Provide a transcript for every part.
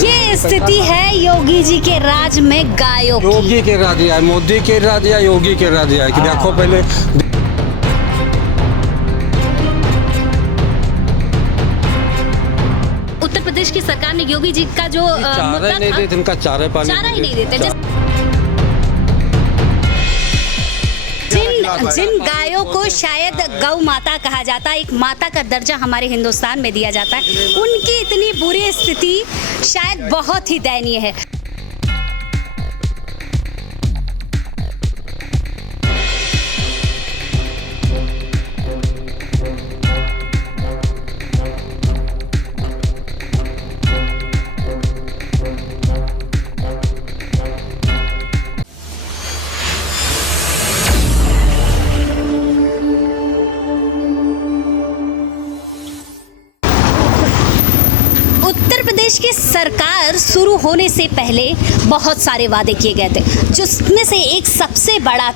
ये स्थिति है योगी जी के राज में गायों की। योगी के राज या मोदी के राज या योगी के राज या कि देखो पहले उत्तर प्रदेश की सरकार ने योगी जी का जो चारा नहीं देते, इनका चारा पानी चारा ही नहीं देते। जिन गायों को शायद गौ माता कहा जाता है, एक माता का दर्जा हमारे हिंदुस्तान में दिया जाता है, उनकी इतनी बुरी स्थिति शायद बहुत ही दयनीय है। उत्तर प्रदेश की सरकार शुरू होने से पहले बहुत सारे वादे किए गए थे, जिसमें से एक सबसे बड़ा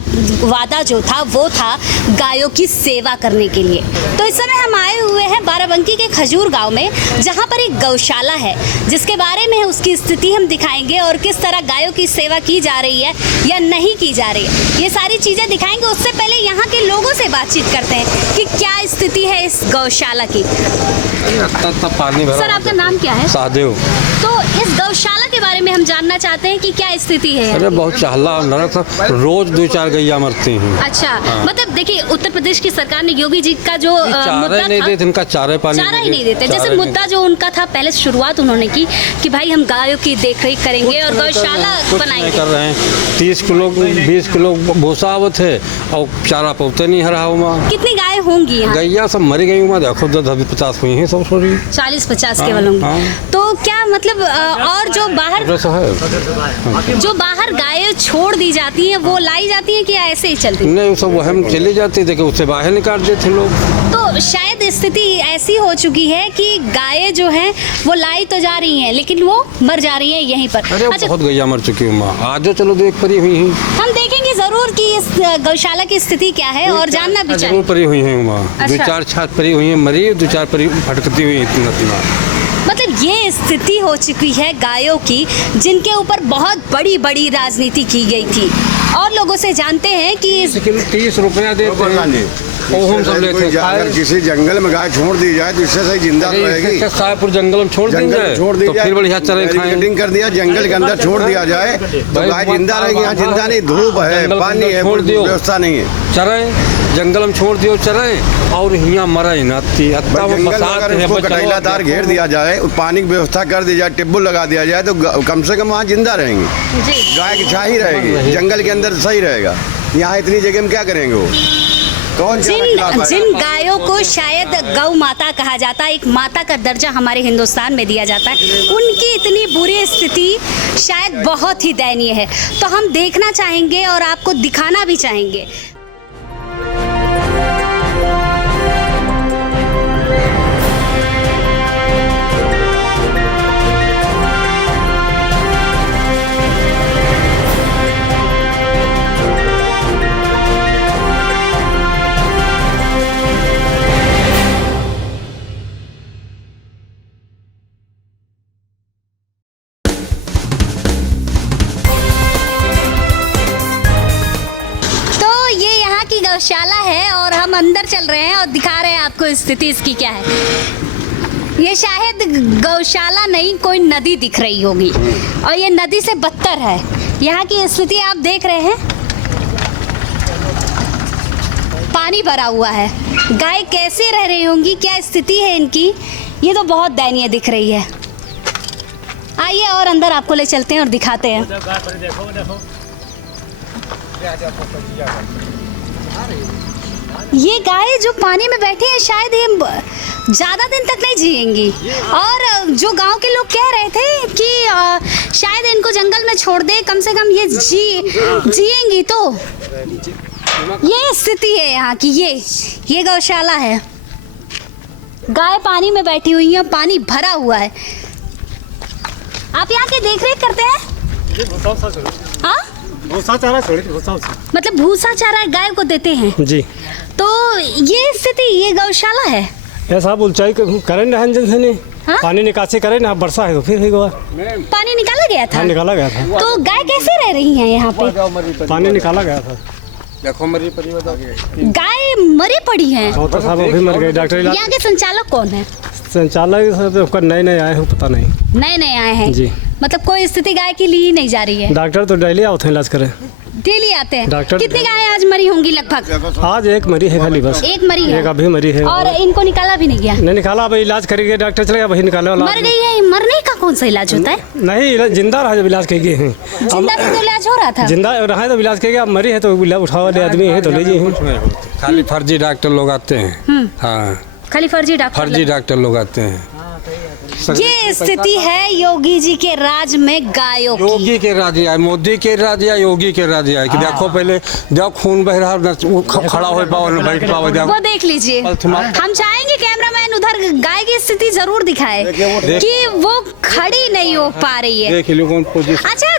वादा जो था वो था गायों की सेवा करने के लिए। तो इस समय हम आए हुए हैं बाराबंकी के खजूर गांव में, जहां पर एक गौशाला है, जिसके बारे में उसकी स्थिति हम दिखाएंगे और किस तरह गायों की सेवा की जा रही है या नहीं की जा रही है, ये सारी चीज़ें दिखाएंगे। उससे पहले यहाँ के लोगों से बातचीत करते हैं कि क्या स्थिति है इस गौशाला की। पानी भरा। सर, आपका नाम क्या है? सादेव। तो इस गौशाला के बारे में हम जानना चाहते हैं कि क्या स्थिति है। अरे बहुत चाहला नरक, रोज 2-4 गैया मरती हैं। अच्छा, मतलब देखिए उत्तर प्रदेश की सरकार ने योगी जी का जो चारा नहीं देते, इनका चारा पानी चारा ही नहीं देते। जैसे मुद्दा जो उनका था, पहले शुरुआत उन्होंने की कि भाई हम गायों की देखरेख करेंगे और गौशाला बनाएंगे। कर रहे हैं 30 किलो 20 किलो भूसा आवत है और चारा पौते नहीं हरा हुआ। कितनी गाय होंगी यहाँ? गैया सब मरी गई हुआ, देखो 10-50 हुई हैं, सब सॉरी 40-50 केवल होंगी। तो क्या मतलब और जो बाहर गायें छोड़ दी जाती हैं वो लाई जाती हैं कि ऐसे ही चलती? नहीं, सब वहम चली जाती थी कि उससे बाहर निकाल देते लोग। तो शायद स्थिति ऐसी हो चुकी है कि गायें जो हैं वो लाई तो जा रही हैं लेकिन वो मर जा रही हैं यहीं पर। अरे अच्छा, बहुत गैया मर चुकी हूँ। आज चलो देख परी हुई हैं, हम देखेंगे जरूर कि इस गौशाला की स्थिति क्या है और जानना भी चाहिए। परी हुई हैं वहाँ। अच्छा। 2-4 छात परी हुई हैं, मरी 2-4 परी भटकती हुई हैं। मतलब ये स्थिति हो चुकी है गायों की, जिनके ऊपर बहुत बड़ी बड़ी राजनीति की गई थी। और लोगों से जानते हैं कि 30 रुपया देते हैं, हम सब लेते हैं। अगर किसी जंगल में गाय छोड़ दी जाए तो इससे सही जिंदा रहेगी। साहेबपुर जंगल में छोड़ दी जाए तो फिर बढ़िया चरे खाएं। कर दिया, जंगल के अंदर छोड़ दिया जाए तो गाय जिंदा रहेगी। यहाँ जिंदा नहीं, धूप है, पानी है, व्यवस्था नहीं है। चरे जंगल में छोड़ दियो, चरे और यहाँ मरे ना। कटैलादार घेर दिया जाए, पानी की व्यवस्था कर दी जाए, टिब्बू लगा दिया जाए तो कम से कम वहाँ जिंदा रहेंगी, गाय की छाही रहेगी। जंगल के अंदर सही रहेगा, यहाँ इतनी जगह में क्या करेंगे वो? जिन गायों को शायद गौ माता कहा जाता है, एक माता का दर्जा हमारे हिंदुस्तान में दिया जाता है, उनकी इतनी बुरी स्थिति शायद बहुत ही दयनीय है। तो हम देखना चाहेंगे और आपको दिखाना भी चाहेंगे। गौशाला है और हम अंदर चल रहे हैं और दिखा रहे हैं आपको स्थिति इसकी क्या है। ये शायद गौशाला नहीं, कोई नदी दिख रही होगी और ये नदी से बदतर है। यहाँ की स्थिति आप देख रहे हैं, पानी भरा हुआ है, गाय कैसे रह रही होंगी, क्या स्थिति है इनकी, ये तो बहुत दयनीय दिख रही है। आइए और अंदर आपको ले चलते हैं और दिखाते हैं। ये गाय जो पानी में बैठी है शायद ये ज़्यादा दिन तक नहीं जिएंगी। और जो गांव के लोग कह रहे थे कि शायद इनको जंगल में छोड़ दे, कम से कम ये जिएंगी। तो ये स्थिति है यहाँ की। ये गौशाला है, गाय पानी में बैठी हुई है, पानी भरा हुआ है। आप यहाँ की देखरेख करते हैं? हाँ, भूसा चारा मतलब भूसा चारा गाय को देते हैं जी। तो ये स्थिति, ये गौशाला है ऐसा ऊंचाई करें रहन जन से नहीं हाँ? पानी निकासी करे ना, वर्षा है तो फिर होगा। पानी निकाला गया था? हाँ, निकाला गया था। तो गाय कैसे रह रही है यहाँ पे? पानी निकाला गया था। देखो मरी पड़ी गाय मरी पड़ी है। चौथा साहब अभी मर गए। डॉक्टर इलाज यहाँ के संचालक कौन है? संचालक नए आए हैं, पता नहीं। नए आए हैं जी। मतलब कोई स्थिति गाय की ली नहीं जा रही है? डॉक्टर तो डेली आते हैं इलाज करे। डेली आते हैं? डॉक्टर कितनी गाय आज मरी होंगी लगभग? आज एक मरी है खाली बस। एक मरी है? एक अभी मरी है। और इनको निकाला भी नहीं गया? नहीं निकाला, अभी इलाज करेंगे, डॉक्टर चलेगा वही निकाले। मर गई है? मरने का कौन सा इलाज होता है? नहीं, जिंदा रहा जब इलाज करेंगे। जिंदा तो इलाज हो रहा था। जिंदा रहा तो इलाज करेंगे, अब मरी है तो उठाओ वाले आदमी है तो ले जाइए। खाली फर्जी डॉक्टर लोग आते हैं। हाँ, खाली फर्जी डॉक्टर लोग आते हैं। ये स्थिति है योगी जी के राज में गायों की। योगी के राज है, मोदी के राज है, योगी के राज है कि देखो पहले जब खून बह रहा खड़ा हो पाओ न बैठ पाओ। वो देख लीजिए। हम चाहेंगे कैमरामैन उधर गाय की स्थिति जरूर दिखाए कि वो खड़ी नहीं हो पा रही है। अच्छा,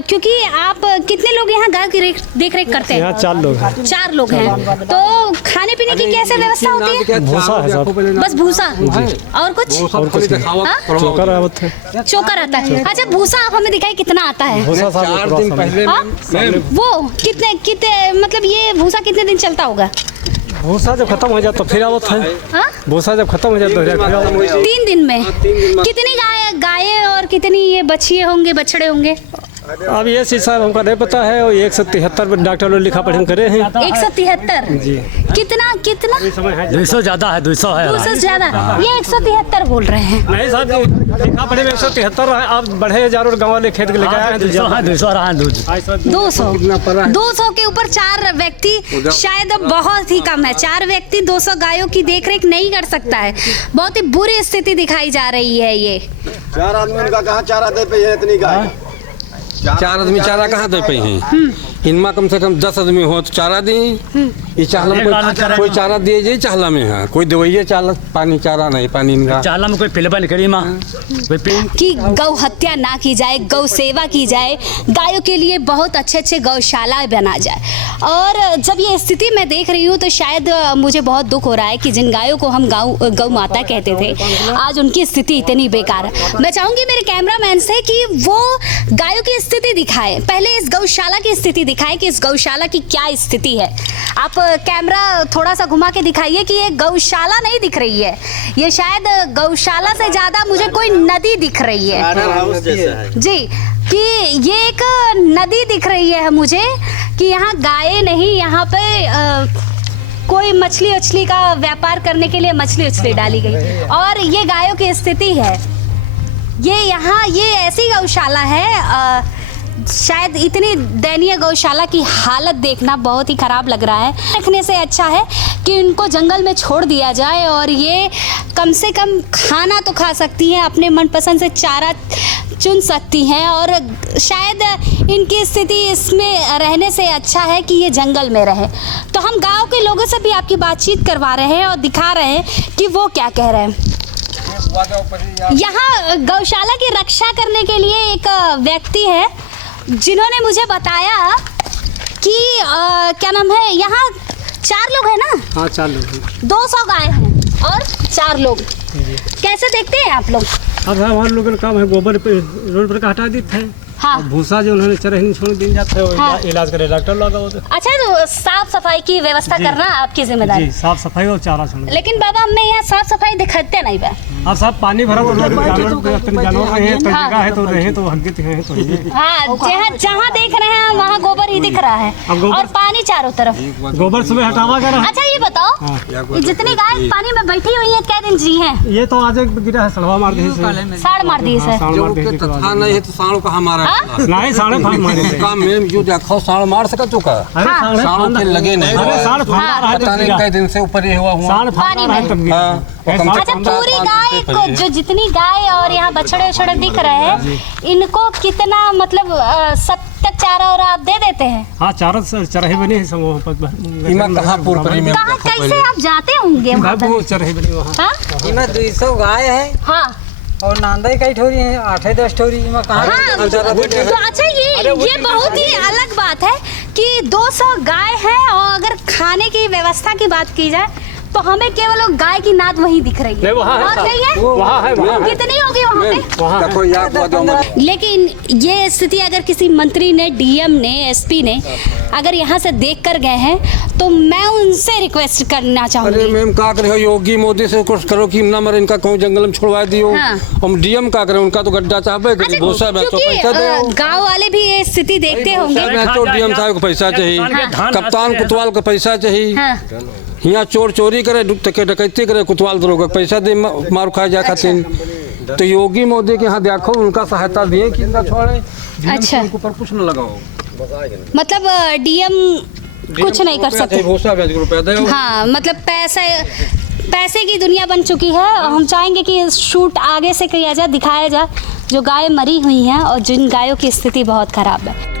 क्योंकि आप कितने लोग यहाँ गाय की देख रेख करते हैं? यहाँ 4 लोग हैं। 4 लोग हैं। तो खाने पीने की कैसे व्यवस्था होती है? भूसा है साहब। बस भूसा और कुछ? चोकर है। चोकर आता है? अच्छा, भूसा आप हमें दिखाई कितना आता है? भूसा साहब 4 दिन पहले वो कितने मतलब ये भूसा कितने दिन चलता होगा? भूसा जब खत्म हो जाए तो फिर आवत है। हाँ? भूसा जब खत्म हो जाए तो फिर आवत है। 3 दिन में कितनी गाय और कितनी ये बछिए होंगे, बछड़े होंगे? अब ये चीज साहब हमको नहीं पता है। और 173 डॉक्टर लोग लिखा पढ़ी करे हैं। 173? जी। कितना 200 ज्यादा है। 200 है। 200 ज्यादा? ये 173 बोल रहे हैं। नहीं साहब, लिखा पढ़े में 173 है। अब बढ़े हजारों गाँव वाले खेत के लेके आए हैं। 200 रहा है। 200 के ऊपर 4 व्यक्ति शायद बहुत ही कम है। 4 व्यक्ति 200 गायों की देखरेख नहीं कर सकता है। बहुत ही बुरी स्थिति दिखाई जा रही है। ये 4 आदमी का कहाँ चारा दे पे है इतनी गाय? 4 आदमी चारा कहाँ दे पे हैं? इनमें कम से कम 10 आदमी हो तो चारा दी। ये चाहला में कोई चारा दिए जाए, चाहला में है कोई दवाइए चाला, पानी चारा नहीं, पानी इनका चाला में कोई पिलबा नहीं करी माँ कि गौ हत्या ना की जाए, गौ सेवा की जाए, गायों के लिए बहुत अच्छे गौशाला बना जाए। और जब ये स्थिति मैं देख रही हूँ तो शायद मुझे बहुत दुख हो रहा है कि जिन गायों को हम गौ माता कहते थे, आज उनकी स्थिति इतनी बेकार है। मैं चाहूँगी मेरे कैमरामैन से कि वो गायों की स्थिति दिखाए, पहले इस गौशाला की स्थिति दिखाए कि इस गौशाला की क्या स्थिति है। आप कैमरा थोड़ा सा घुमा के दिखाइए कि ये गौशाला नहीं दिख रही है, ये शायद गौशाला से ज़्यादा मुझे कोई नदी दिख रही है जी, कि ये एक नदी दिख रही है मुझे, कि यहाँ गायें नहीं, यहाँ पे कोई मछली उछली का व्यापार करने के लिए मछली उछली डाली गई और ये गायों की स्थिति है। ये यहाँ ये ऐसी गौशाला है, शायद इतनी दयनीय गौशाला की हालत देखना बहुत ही ख़राब लग रहा है। रखने से अच्छा है कि इनको जंगल में छोड़ दिया जाए और ये कम से कम खाना तो खा सकती हैं, अपने मनपसंद से चारा चुन सकती हैं और शायद इनकी स्थिति इसमें रहने से अच्छा है कि ये जंगल में रहे। तो हम गांव के लोगों से भी आपकी बातचीत करवा रहे हैं और दिखा रहे हैं कि वो क्या कह रहे हैं। यहाँ गौशाला की रक्षा करने के लिए एक व्यक्ति है जिन्होंने मुझे बताया कि क्या नाम है, यहाँ 4 लोग हैं ना? हाँ 4 लोग। 200 गाय हैं और 4 लोग। कैसे देखते हैं आप लोग? अब हमारे लोगों का काम है गोबर पे रोड पर हटा देते हैं। हाँ। भूसा जो उन्होंने चरहनी छोड़ दी जाता है, हाँ। इलाज करे डॉक्टर लगा होता है। अच्छा, तो साफ सफाई की व्यवस्था करना आपकी जिम्मेदारी? जी, साफ सफाई और चारा छोड़ना। लेकिन बाबा हमें यहाँ साफ सफाई दिखते नहीं बा। अब सब पानी भरा तो जानवर रहे तो जगह है तो रहे तो हल्के है तो हाँ, जहाँ देख रहे हैं वहाँ गोबर ही दिख रहा है और पानी चारों तरफ। गोबर सुबह हटावा कर। अच्छा ये बताओ, जितनी गाय पानी में बैठी हुई है कै दिन जी हैं? ये तो आज गिरा है, सड़वा मार दी है, साड़ मार दी है। नहीं है तो साढ़ का हमारा नहीं साढ़े काम में जो देखो साढ़ मार सका चुका। साढ़ के लगे नहीं, पता नहीं कई दिन से ऊपर ही हुआ पानी में। अच्छा, पूरी गाय को जो जितनी गाय और यहाँ बछड़े उछड़े दिख रहे हैं, इनको कितना मतलब सब तक चारा और आप दे देते हैं? हाँ, चारों चरहे बनी है समूह पर। कहाँ कैसे आप जाते होंगे चरहे बनी वहाँ? 200 गाय है। हाँ, और नांदा कई ठोरी है, 8-10 ठोरी में कहाँ? हाँ, तो अच्छा ये बहुत ही अलग बात है कि 200 गाय है और अगर खाने की व्यवस्था की बात की जाए तो हमें केवल गाय की नाद वही दिख रही है। नहीं, वहाँ है और साहब। नहीं है? वहाँ है, वहाँ है। कितनी होगी वहाँ पे? वहाँ है। देखो यहाँ को बताऊं, लेकिन ये स्थिति अगर किसी मंत्री ने, डीएम ने, एसपी ने अगर यहाँ से देख कर गए हैं तो मैं उनसे रिक्वेस्ट करना अरे चाहूंगी। मैम का करे हो, योगी मोदी से कुछ करो कि ना मरे, इनका कहूँ जंगल में छोड़वा दियो। हाँ। हम डीएम का करे, उनका तो गड्ढा चाहे अच्छा, भूसा में तो पैसा दे। गाँव वाले भी ये स्थिति देखते होंगे। डीएम साहब को पैसा चाहिए, कप्तान कुतवाल को पैसा चाहिए। हाँ। यहाँ चोर चोरी करे, डकैती करे, कुतवाल दरोगा पैसा दे मार खा जा खातिर। तो योगी मोदी के यहाँ देखो, उनका सहायता दिए कि इनका छोड़े। अच्छा। उनको पर कुछ न लगाओ, मतलब डीएम कुछ नहीं कर सकते। भूसा भेज के रुपया दे। हाँ, मतलब पैसे की दुनिया बन चुकी है। हम चाहेंगे कि शूट आगे से किया जाए, दिखाया जाए जो गाय मरी हुई हैं और जिन गायों की स्थिति बहुत खराब है।